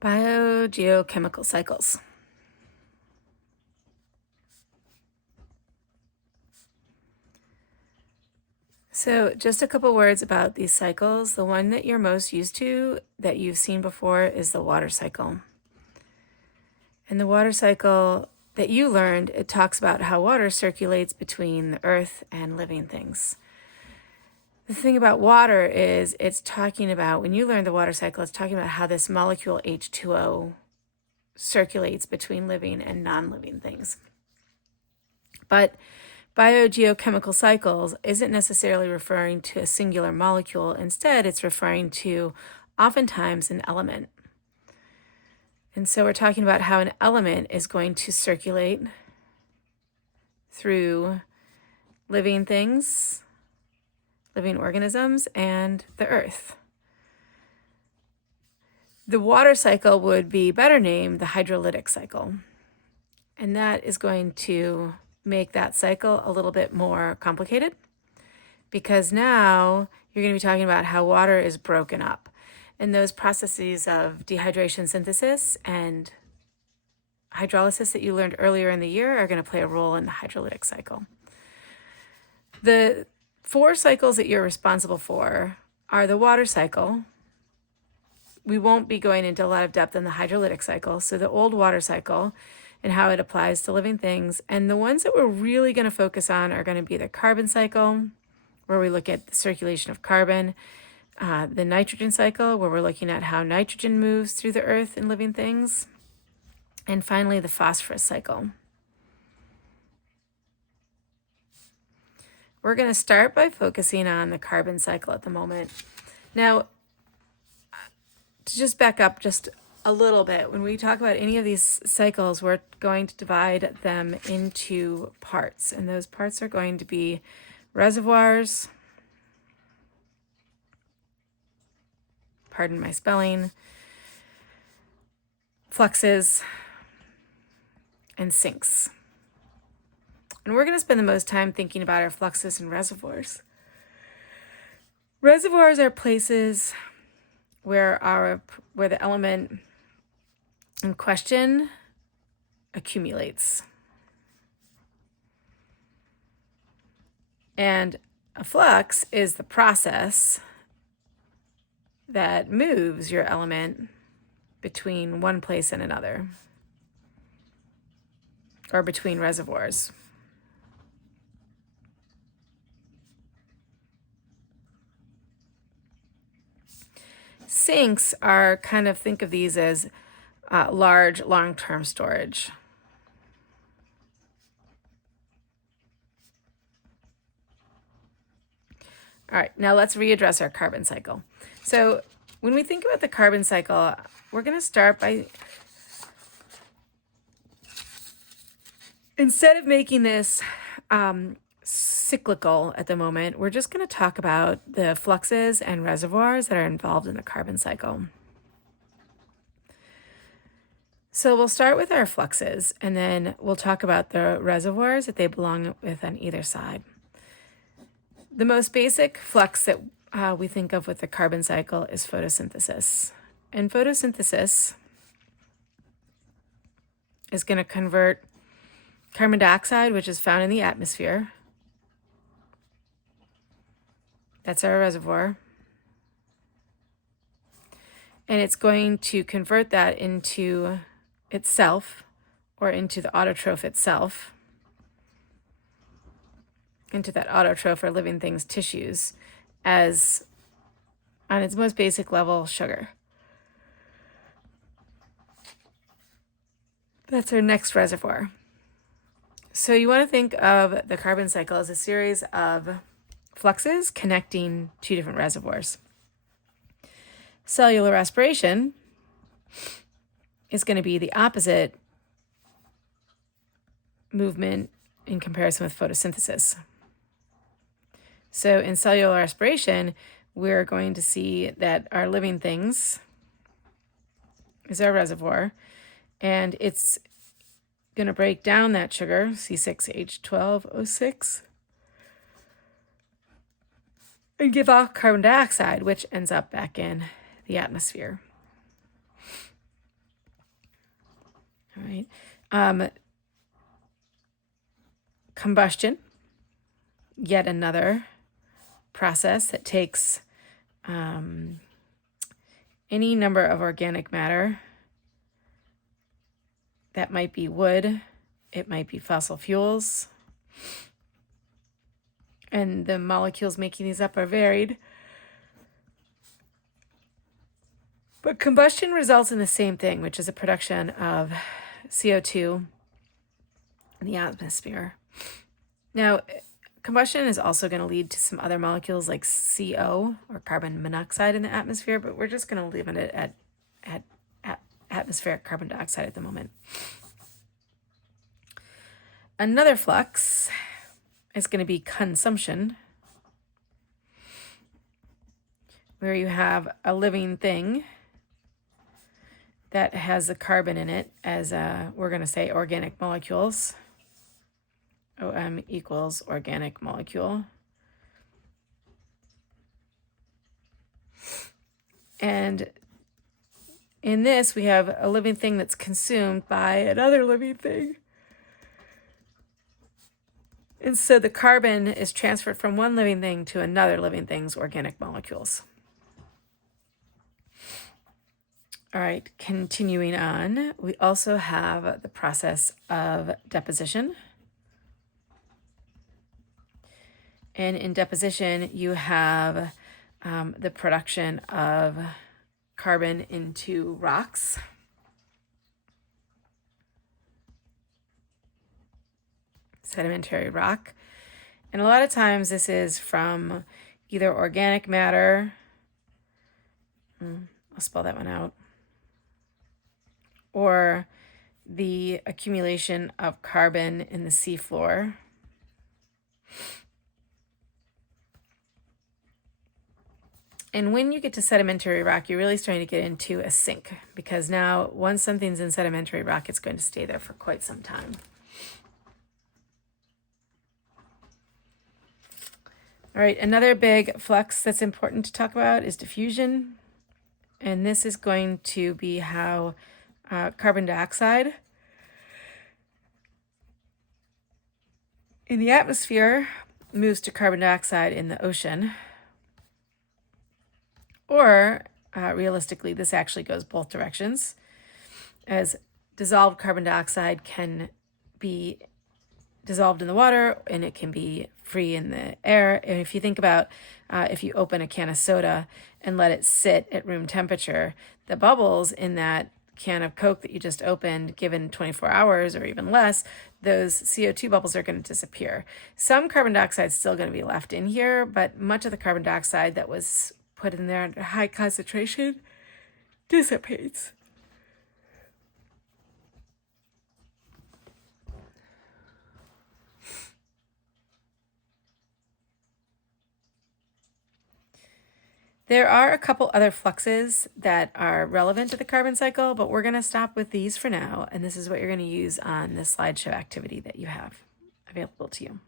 Biogeochemical cycles. So just a couple words about these cycles. The one that you're most used to, that you've seen before, is the water cycle. And the water cycle that you learned, it talks about how water circulates between the earth and living things. The thing about water is it's talking about, when you learn the water cycle, it's talking about how this molecule H2O circulates between living and non-living things. But biogeochemical cycles isn't necessarily referring to a singular molecule. Instead, it's referring to oftentimes an element. And so we're talking about how an element is going to circulate through living things, living organisms, and the earth. The water cycle would be better named the hydrolytic cycle. And that is going to make that cycle a little bit more complicated, because now you're going to be talking about how water is broken up. And those processes of dehydration synthesis and hydrolysis that you learned earlier in the year are going to play a role in the hydrolytic cycle. The 4 cycles that you're responsible for are the water cycle. We won't be going into a lot of depth in the hydrolytic cycle. So the old water cycle and how it applies to living things. And the ones that we're really going to focus on are going to be the carbon cycle, where we look at the circulation of carbon, the nitrogen cycle, where we're looking at how nitrogen moves through the earth and living things, and finally the phosphorus cycle. We're going to start by focusing on the carbon cycle at the moment. Now, to just back up just a little bit, when we talk about any of these cycles, we're going to divide them into parts, and those parts are going to be reservoirs, pardon my spelling, fluxes, and sinks. And we're going to spend the most time thinking about our fluxes and reservoirs. Reservoirs are places where the element in question accumulates. And a flux is the process that moves your element between one place and another, or between reservoirs. Sinks are think of these as large long-term storage. All right, now let's readdress our carbon cycle. So when we think about the carbon cycle, we're going to start by, instead of making this cyclical at the moment, we're just going to talk about the fluxes and reservoirs that are involved in the carbon cycle. So we'll start with our fluxes, and then we'll talk about the reservoirs that they belong with on either side. The most basic flux that we think of with the carbon cycle is photosynthesis. And photosynthesis is going to convert carbon dioxide, which is found in the atmosphere. That's our reservoir. And it's going to convert that into itself, or into the autotroph itself, into that autotroph or living things tissues, as, on its most basic level, sugar. That's our next reservoir. So you want to think of the carbon cycle as a series of fluxes connecting 2 different reservoirs. Cellular respiration is going to be the opposite movement in comparison with photosynthesis. So in cellular respiration, we're going to see that our living things is our reservoir, and it's going to break down that sugar, C6H12O6, and give off carbon dioxide, which ends up back in the atmosphere. All right. Combustion, yet another process that takes any number of organic matter. That might be wood, it might be fossil fuels, and the molecules making these up are varied. But combustion results in the same thing, which is a production of CO2 in the atmosphere. Now, combustion is also going to lead to some other molecules like CO, or carbon monoxide, in the atmosphere, but we're just going to leave it at atmospheric carbon dioxide at the moment. Another flux is going to be consumption, where you have a living thing that has the carbon in it as we're going to say organic molecules. OM equals organic molecule. And in this, we have a living thing that's consumed by another living thing. And so the carbon is transferred from one living thing to another living thing's organic molecules. All right, continuing on, we also have the process of deposition. And in deposition, you have the production of carbon into rocks. Sedimentary rock. And a lot of times this is from either organic matter, I'll spell that one out, or the accumulation of carbon in the seafloor. And when you get to sedimentary rock, you're really starting to get into a sink, because now once something's in sedimentary rock, it's going to stay there for quite some time. All right, another big flux that's important to talk about is diffusion. And this is going to be how carbon dioxide in the atmosphere moves to carbon dioxide in the ocean. Or realistically, this actually goes both directions, as dissolved carbon dioxide can be dissolved in the water and it can be free in the air. And if you think about if you open a can of soda and let it sit at room temperature, the bubbles in that can of Coke that you just opened, given 24 hours or even less, those CO2 bubbles are going to disappear. Some carbon dioxide is still going to be left in here, but much of the carbon dioxide that was put in there at high concentration dissipates. There are a couple other fluxes that are relevant to the carbon cycle, but we're going to stop with these for now, and this is what you're going to use on this slideshow activity that you have available to you.